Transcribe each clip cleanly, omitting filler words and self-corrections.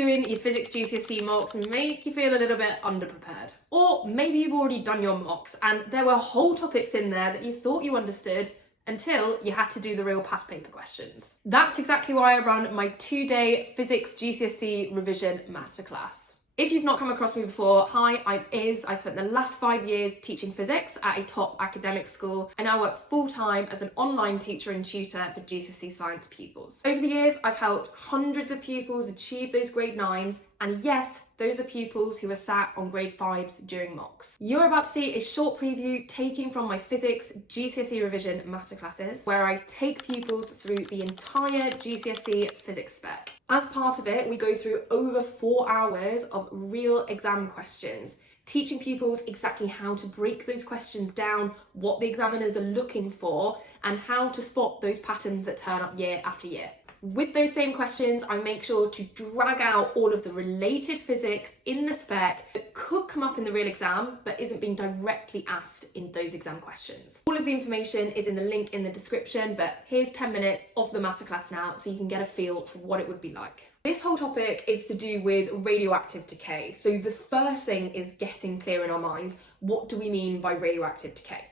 doing your physics GCSE mocks make you feel a little bit underprepared. Or maybe you've already done your mocks and there were whole topics in there that you thought you understood until you had to do the real past paper questions. That's exactly why I run my 2-day physics GCSE revision masterclass. If you've not come across me before, hi, I'm Iz. I spent the last 5 years teaching physics at a top academic school. I now work full-time as an online teacher and tutor for GCSE science pupils. Over the years, I've helped hundreds of pupils achieve those grade 9s, and yes, those are pupils who are sat on grade 5s during mocks. You're about to see a short preview taken from my physics GCSE revision masterclasses, where I take pupils through the entire GCSE physics spec. As part of it, we go through over 4 hours of real exam questions, teaching pupils exactly how to break those questions down, what the examiners are looking for, and how to spot those patterns that turn up year after year. With those same questions, I make sure to drag out all of the related physics in the spec that could come up in the real exam, but isn't being directly asked in those exam questions. All of the information is in the link in the description, but here's 10 minutes of the masterclass now so you can get a feel for what it would be like. This whole topic is to do with radioactive decay. So the first thing is getting clear in our minds, what do we mean by radioactive decay?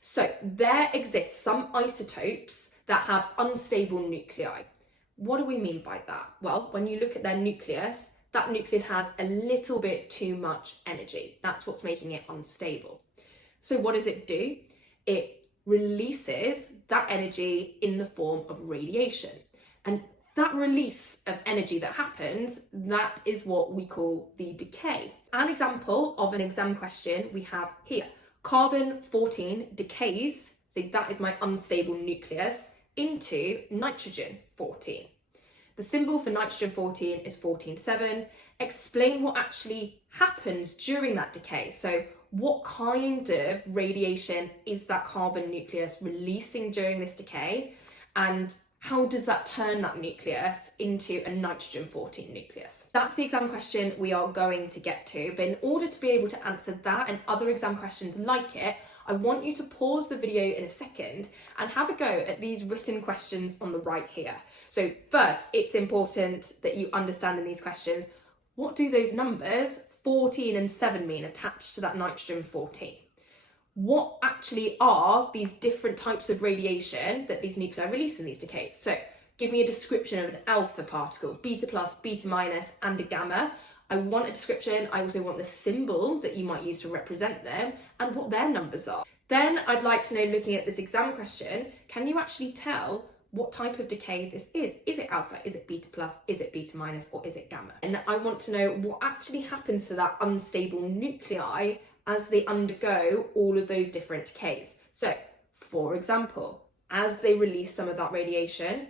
So there exists some isotopes that have unstable nuclei. What do we mean by that? Well, when you look at their nucleus, that nucleus has a little bit too much energy. That's what's making it unstable. So what does it do? It releases that energy in the form of radiation. And that release of energy that happens, that is what we call the decay. An example of an exam question we have here. Carbon-14 decays, so that is my unstable nucleus, into nitrogen-14. The symbol for nitrogen-14 is 14-7. Explain what actually happens during that decay. So what kind of radiation is that carbon nucleus releasing during this decay? And how does that turn that nucleus into a nitrogen-14 nucleus? That's the exam question we are going to get to. But in order to be able to answer that and other exam questions like it, I want you to pause the video in a second and have a go at these written questions on the right here. So first, it's important that you understand in these questions, what do those numbers 14 and 7 mean attached to that nitrogen-14? What actually are these different types of radiation that these nuclei release in these decays? So give me a description of an alpha particle, beta plus, beta minus, and a gamma. I want a description. I also want the symbol that you might use to represent them and what their numbers are. Then I'd like to know, looking at this exam question, can you actually tell what type of decay this is? Is it alpha? Is it beta plus? Is it beta minus? Or is it gamma? And I want to know what actually happens to that unstable nuclei as they undergo all of those different decays. So, for example, as they release some of that radiation,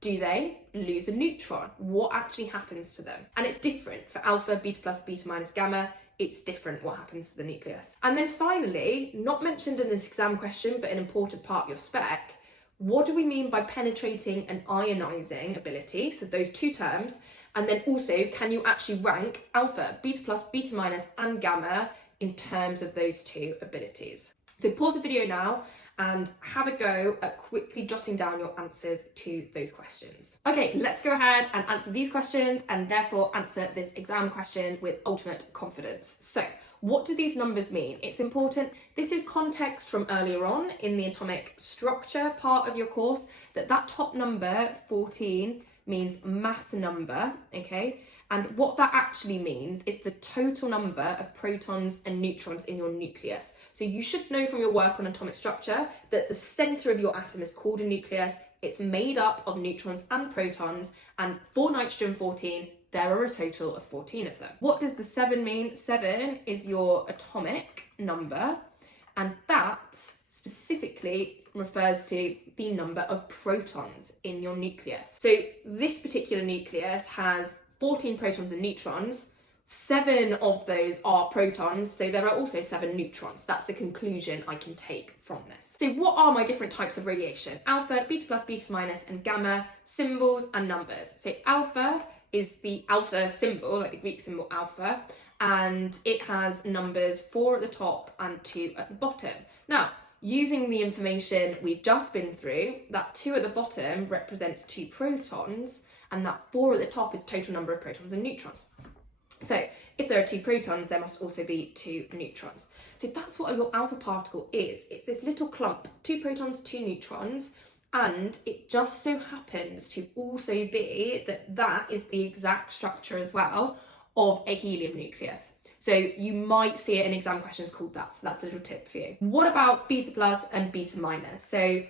do they lose a neutron? What actually happens to them? And it's different for alpha, beta plus, beta minus, gamma. It's different what happens to the nucleus. And then finally, not mentioned in this exam question, but an important part of your spec, what do we mean by penetrating and ionizing ability? So those two terms. And then also, can you actually rank alpha, beta plus, beta minus, and gamma in terms of those two abilities? So pause the video now and have a go at quickly jotting down your answers to those questions. Okay, let's go ahead and answer these questions and therefore answer this exam question with ultimate confidence. So, what do these numbers mean? It's important, this is context from earlier on in the atomic structure part of your course, that top number, 14, means mass number, okay? And what that actually means is the total number of protons and neutrons in your nucleus. So you should know from your work on atomic structure that the centre of your atom is called a nucleus. It's made up of neutrons and protons, and for nitrogen-14, there are a total of 14 of them. What does the 7 mean? 7 is your atomic number, and that specifically refers to the number of protons in your nucleus. So this particular nucleus has 14 protons and neutrons. 7 of those are protons, so there are also 7 neutrons. That's the conclusion I can take from this. So what are my different types of radiation? Alpha, beta plus, beta minus, and gamma, symbols and numbers. So alpha is the alpha symbol, like the Greek symbol alpha, and it has numbers 4 at the top and 2 at the bottom. Now, using the information we've just been through, that 2 at the bottom represents 2 protons, and that 4 at the top is total number of protons and neutrons. So if there are 2 protons, there must also be 2 neutrons. So that's what your alpha particle is. It's this little clump, 2 protons, 2 neutrons, and it just so happens to also be that that is the exact structure as well of a helium nucleus. So you might see it in exam questions called that, so that's a little tip for you. What about beta plus and beta minus? So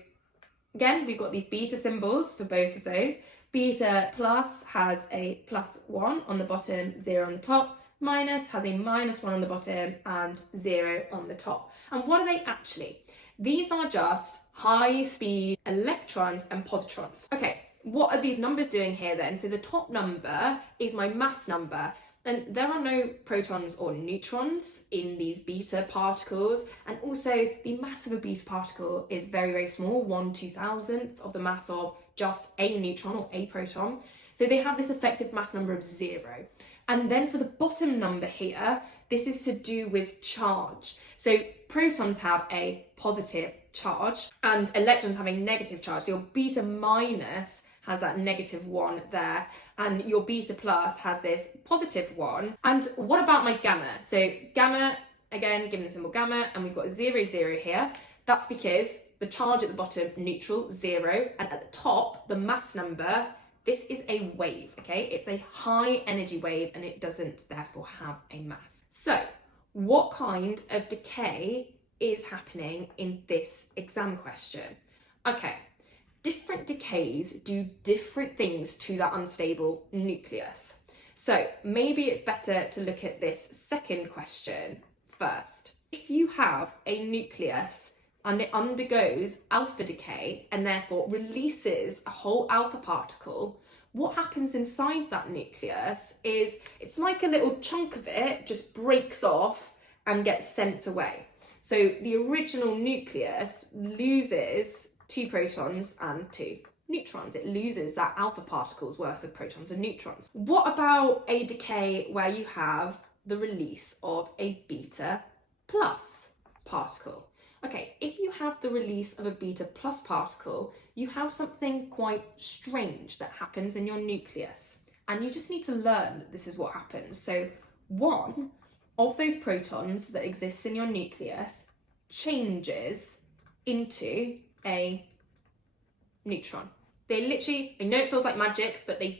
again, we've got these beta symbols for both of those. Beta plus has a +1 on the bottom, 0 on the top. Minus has a -1 on the bottom and 0 on the top. And what are they actually? These are just high-speed electrons and positrons. Okay, what are these numbers doing here then? So the top number is my mass number, and there are no protons or neutrons in these beta particles, and also the mass of a beta particle is very, very small, 1/2000th of the mass of just a neutron or a proton. So they have this effective mass number of 0. And then for the bottom number here, this is to do with charge. So protons have a positive charge and electrons have a negative charge. So your beta minus has that -1 there, and your beta plus has this +1. And what about my gamma? So gamma, again, given the symbol gamma, and we've got 0, 0 here. That's because the charge at the bottom, neutral, 0, and at the top, the mass number, this is a wave, okay? It's a high energy wave and it doesn't therefore have a mass. So what kind of decay is happening in this exam question? Okay, different decays do different things to that unstable nucleus. So maybe it's better to look at this second question first. If you have a nucleus and it undergoes alpha decay and therefore releases a whole alpha particle, what happens inside that nucleus is it's like a little chunk of it just breaks off and gets sent away. So the original nucleus loses 2 protons and 2 neutrons. It loses that alpha particle's worth of protons and neutrons. What about a decay where you have the release of a beta plus particle? Okay, if you have the release of a beta plus particle, you have something quite strange that happens in your nucleus. And you just need to learn that this is what happens. So one of those protons that exists in your nucleus changes into a neutron. They literally, I know it feels like magic, but they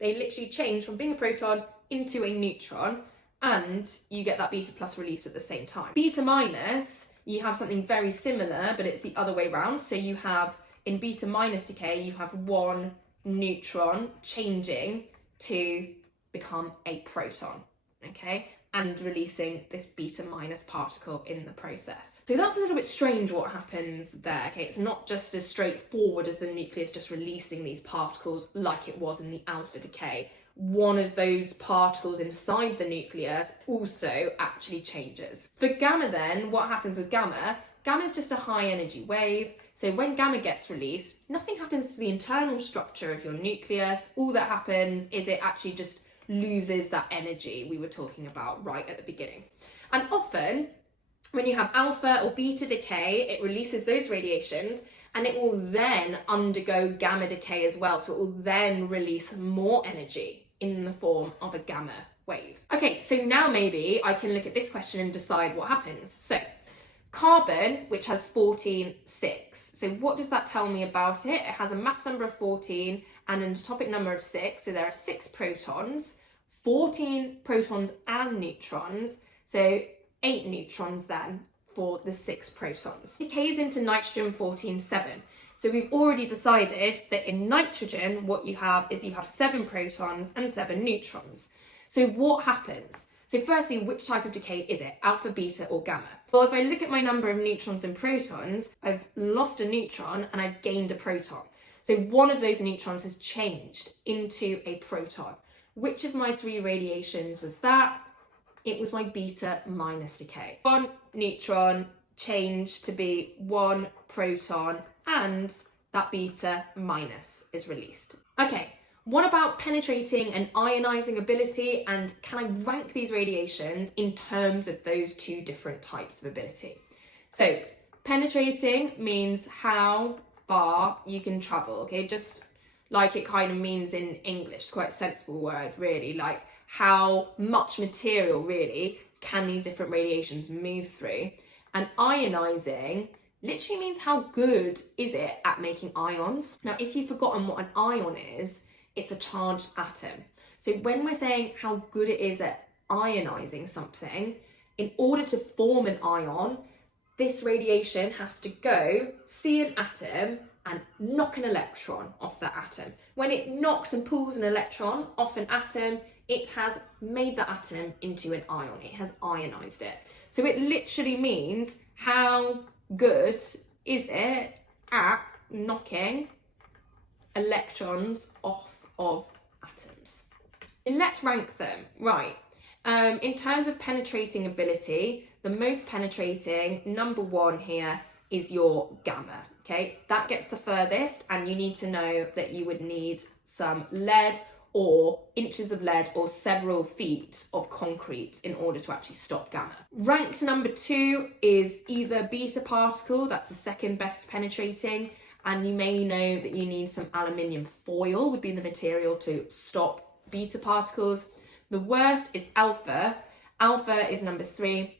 literally change from being a proton into a neutron, and you get that beta plus release at the same time. Beta minus, you have something very similar, but it's the other way around. So you have, in beta minus decay, you have 1 neutron changing to become a proton, okay? And releasing this beta minus particle in the process. So that's a little bit strange what happens there, okay? It's not just as straightforward as the nucleus just releasing these particles like it was in the alpha decay. One of those particles inside the nucleus also actually changes. For gamma then, what happens with gamma? Gamma is just a high energy wave. So when gamma gets released, nothing happens to the internal structure of your nucleus. All that happens is it actually just loses that energy we were talking about right at the beginning. And often when you have alpha or beta decay, it releases those radiations and it will then undergo gamma decay as well. So it will then release more energy in the form of a gamma wave. Okay, so now maybe I can look at this question and decide what happens. So carbon, which has 14, 6. So what does that tell me about it? It has a mass number of 14 and an atomic number of 6. So there are 6 protons, 14 protons and neutrons. So 8 neutrons then for the 6 protons. Decays into nitrogen 14, 7. So we've already decided that in nitrogen, what you have is you have 7 protons and 7 neutrons. So what happens? So firstly, which type of decay is it? Alpha, beta or gamma? Well, if I look at my number of neutrons and protons, I've lost a neutron and I've gained a proton. So one of those neutrons has changed into a proton. Which of my 3 radiations was that? It was my beta minus decay. 1 neutron changed to be 1 proton and that beta minus is released. Okay, what about penetrating and ionizing ability, and can I rank these radiations in terms of those 2 different types of ability? So penetrating means how far you can travel, okay? Just like it kind of means in English. It's quite a sensible word, really, like how much material really can these different radiations move through. And ionizing literally means how good is it at making ions. Now, if you've forgotten what an ion is, it's a charged atom. So when we're saying how good it is at ionizing something, in order to form an ion, this radiation has to go see an atom and knock an electron off that atom. When it knocks and pulls an electron off an atom, it has made that atom into an ion. It has ionized it. So it literally means how good is it at knocking electrons off of atoms. And let's rank them. Right. In terms of penetrating ability, the most penetrating, number one here, is your gamma. Okay, that gets the furthest, and you need to know that you would need some lead or inches of lead or several feet of concrete in order to actually stop gamma. Ranked number two is either beta particle, that's the second best penetrating, and you may know that you need some aluminium foil would be the material to stop beta particles. The worst is alpha. Alpha is number three.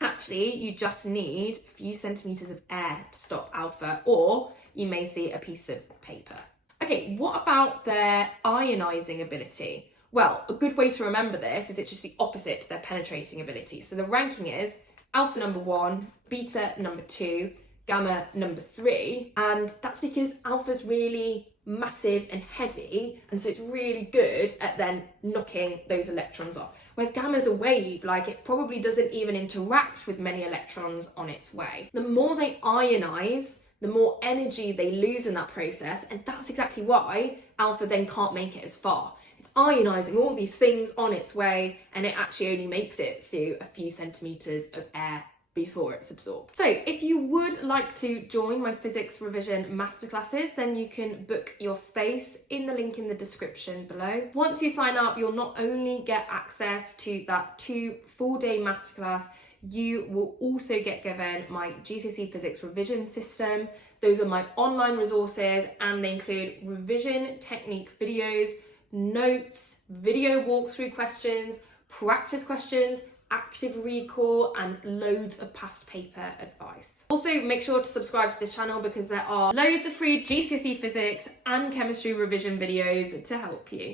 Actually, you just need a few centimeters of air to stop alpha, or you may see a piece of paper. Okay, what about their ionizing ability? Well, a good way to remember this is it's just the opposite to their penetrating ability. So the ranking is alpha number one, beta number two, gamma number three, and that's because alpha's really massive and heavy, and so it's really good at then knocking those electrons off. Whereas gamma's a wave, like it probably doesn't even interact with many electrons on its way. The more they ionize, the more energy they lose in that process, and that's exactly why alpha then can't make it as far. It's ionizing all these things on its way, and it actually only makes it through a few centimeters of air before it's absorbed. So if you would like to join my physics revision masterclasses, then you can book your space in the link in the description below. Once you sign up, you'll not only get access to that 2 full-day masterclass, you will also get given my GCSE physics revision system. Those are my online resources, and they include revision technique videos, notes, video walkthrough questions, practice questions, active recall, and loads of past paper advice. Also, make sure to subscribe to this channel because there are loads of free GCSE physics and chemistry revision videos to help you.